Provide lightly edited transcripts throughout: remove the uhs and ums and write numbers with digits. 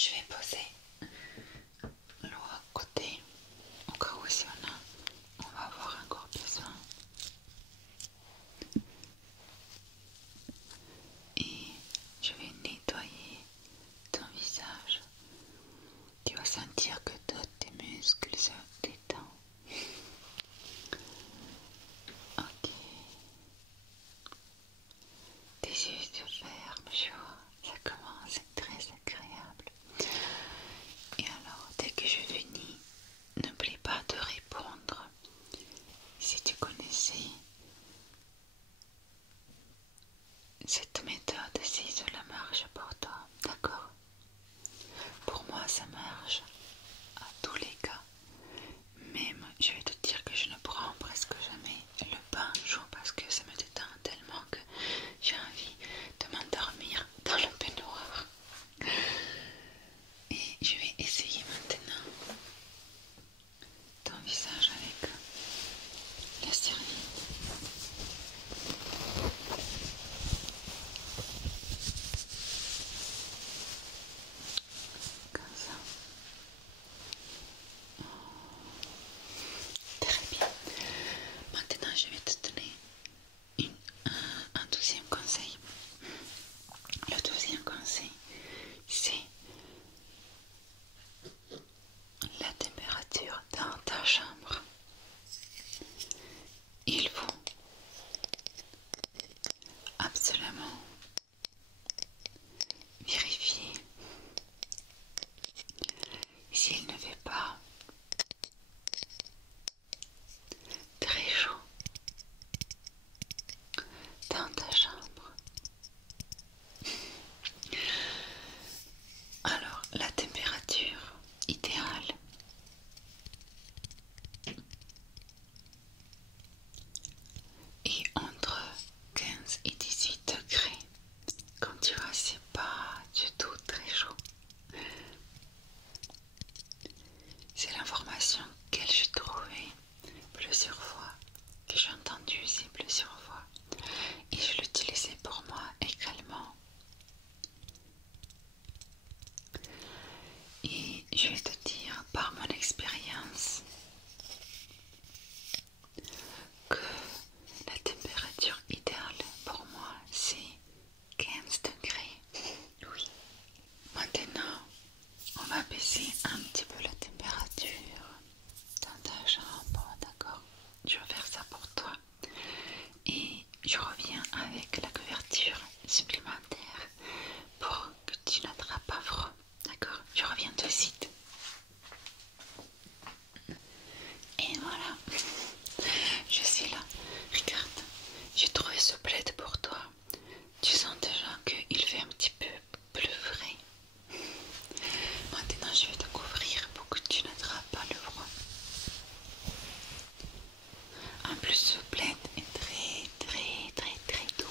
je vais poser l'eau à côté au cas où si on va avoir encore besoin. Et je vais nettoyer ton visage. Tu vas sentir que tous tes muscles se détendent. Ok. Tes yeux se ferment, tu vois. Ça commence à être très agréable. Et alors, dès que je finis, n'oublie pas de répondre si tu connaissais cette méthode, si cela marche pour toi, d'accord? Pour moi, ça marche à tous les cas. Même, je vais te dire que je ne prends presque jamais le bain chaud parce que ça me détend tellement que j'ai envie de m'endormir dans le peignoir. Et je vais essayer maintenant ton visage avec la serviette. Comme ça. Très bien. Maintenant, je vais te donner un deuxième conseil. Le deuxième conseil, c'est la température dans ta chambre. Il faut absolument vérifier s'il ne fait pas très chaud dans ta chambre. Alors, la température idéale est entre 15 et 18 degrés. Comme tu vois, c'est pas du tout très chaud. C'est l'information que j'ai trouvée plusieurs fois, que j'ai entendue aussi plusieurs fois. Et je l'utilisais pour moi également. Et je vais te dire par mon expérience que la température idéale pour moi c'est 15 degrés. Oui. Maintenant, on va baisser un petit peu la température dans ta chambre, d'accord? Je vais faire ça pour toi. Et je reviens avec la couverture supplémentaire pour que tu n'attrapes pas froid. D'accord? Je reviens de suite. Et voilà. Je suis là. Regarde. J'ai trouvé ce plaid pour toi. Tu sens déjà qu'il fait un petit peu plus frais. Maintenant, je vais te couvrir pour que tu n'attrapes pas le froid. En plus, ce plaid est très doux.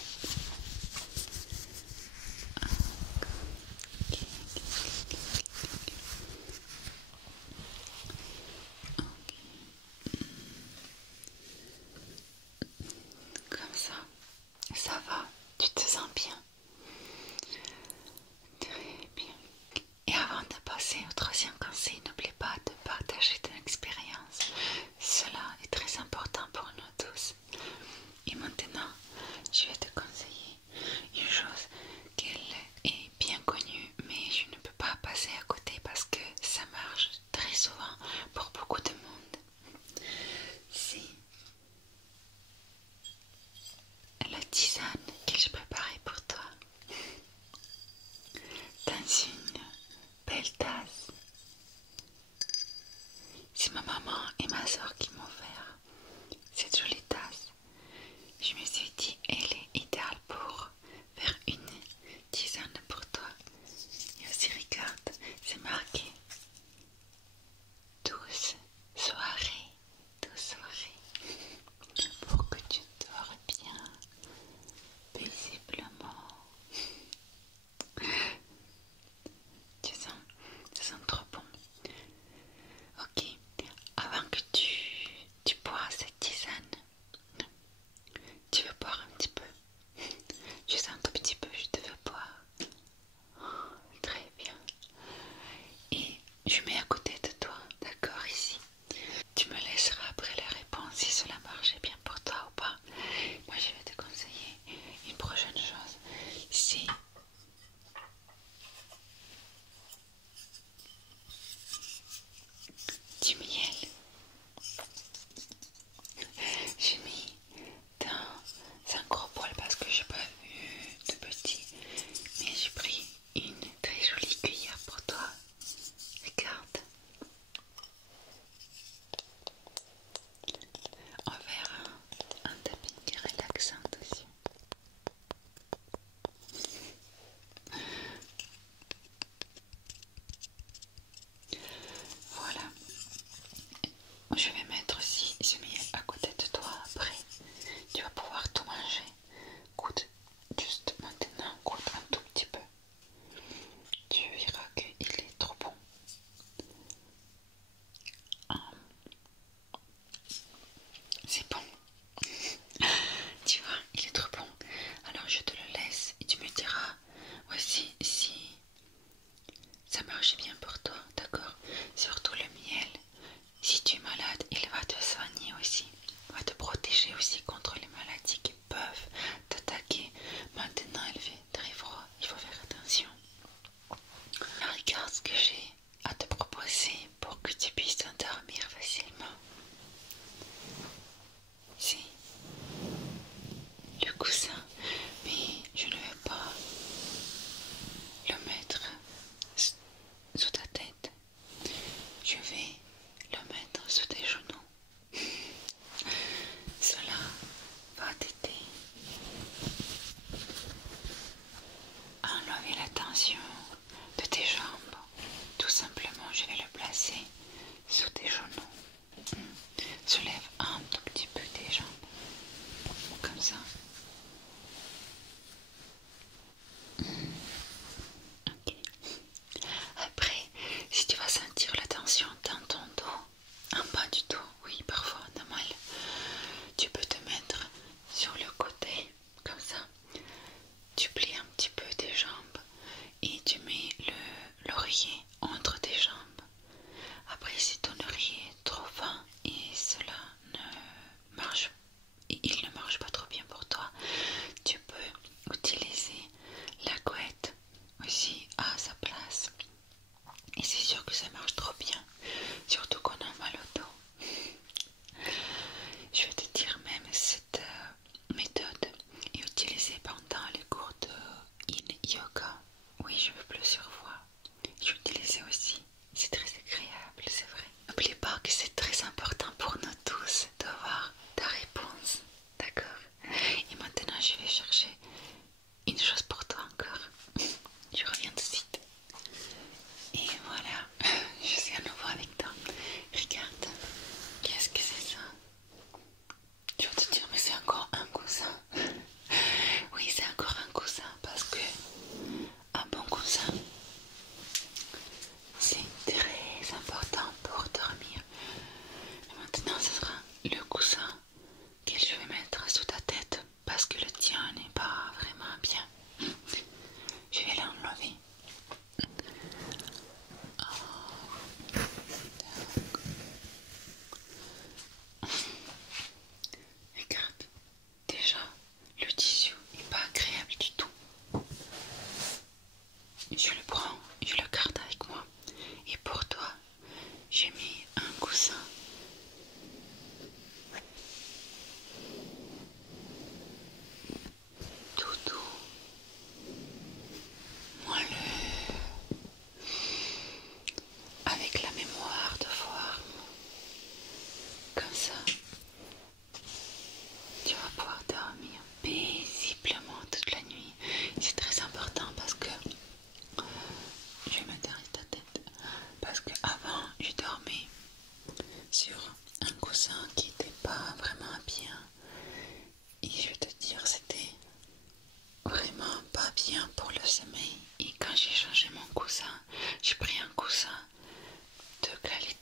Comme ça va, tu te sens bien. Très bien. Et avant de passer au troisième conseil, n'oublie pas de partager ton expérience. Cela est très important pour nous tous. Et maintenant, je vais te conseiller une chose qu'elle est bien connue, mais je ne peux pas passer à côté parce que ça marche très souvent pour beaucoup de monde. C'est la tisane que j'ai préparée pour toi dans une belle tasse. C'est ma maman et ma soeur qui m'ont offert cette jolie tasse. Je me suis dit, elle est idéale pour faire une tisane pour toi. Et aussi, regarde, c'est marqué douce soirée, pour que tu dors bien, paisiblement. Tu sens je mets à côté de toi, d'accord, ici. Tu me laisseras après la réponse si cela marchait bien pour toi ou pas. Moi je vais te conseiller une prochaine chose. C'est du miel. J'ai mis dans un gros bol parce que j'ai pas vu de petit. Mais j'ai pris une très jolie cuillère pour toi. Regarde. On verra un tapping relaxant aussi. Voilà. Je vais mettre aussi ce miel à côté de toi après. Tu vas pouvoir tout manger. Goûte juste maintenant, goûte un tout petit peu. Tu verras qu'il est trop bon. C'est bon. Tu vois, il est trop bon. Alors je te le laisse et tu me diras aussi si ça marche bien pour toi, d'accord? Surtout le miel. Si tu es malade, il va te soigner aussi. Il va te protéger aussi contre les maladies qui peuvent t'attaquer. Maintenant, il fait très froid. Il faut faire attention. Regarde ce que j'ai à te proposer pour que tu puisses t'endormir facilement. C'est le coussin, mais je ne vais pas le mettre sous ta tête. Je vais le mettre sous tes genoux. Cela va t'aider à enlever la tension de tes jambes. Tout simplement, je vais le placer sous tes genoux. Soulève un tout petit peu tes jambes. Comme ça. Ok. Après, si tu vas sentir la tension dans ton dos, en bas du dos, oui, parfois normal, tu peux te mettre sur le côté, comme ça. Tu plies un petit peu tes jambes et tu mets l'oreiller entre tes jambes. Après, si ton oreiller est trop fin et cela il ne marche pas trop bien pour toi, tu peux utiliser la couette aussi à sa place. Et c'est sûr que ça marche trop bien, surtout qu'on a mal au dos. Je vais te dire même cette méthode est utilisée pendant les cours de Yin Yoga. Oui, je veux plusieurs fois. J'utilisais aussi. C'est très agréable, c'est vrai. N'oublie pas que c'est très important pour nous tous de voir ta réponse. D'accord? Et maintenant, je vais chercher une chose pour toi encore. Je reviens tout de suite. Et voilà, je suis à nouveau avec toi. Regarde, qu'est-ce que c'est ça? Je vais te dire, mais c'est encore un coussin. Oui, c'est encore un coussin parce que un bon coussin, c'est très important pour dormir. Et maintenant, ce sera le coussin que je vais mettre sous ta tête parce que le tien n'est pas vraiment bien. Je vais l'enlever. Regarde, déjà, le tissu n'est pas agréable du tout. Je le prends, je le garde avec moi. Et pour toi, j'ai mis un coussin. Tout doux, moelleux, avec la mémoire de forme. Comme ça, tu vas pouvoir dormir paisiblement toute la nuit. C'est très important parce que je vais m'intéresser ta tête. Parce que avant, je dormais sur un coussin qui n'était pas vraiment bien. Et je vais te dire, c'était vraiment pas bien pour le sommeil. Et quand j'ai changé mon coussin, j'ai pris un coussin de qualité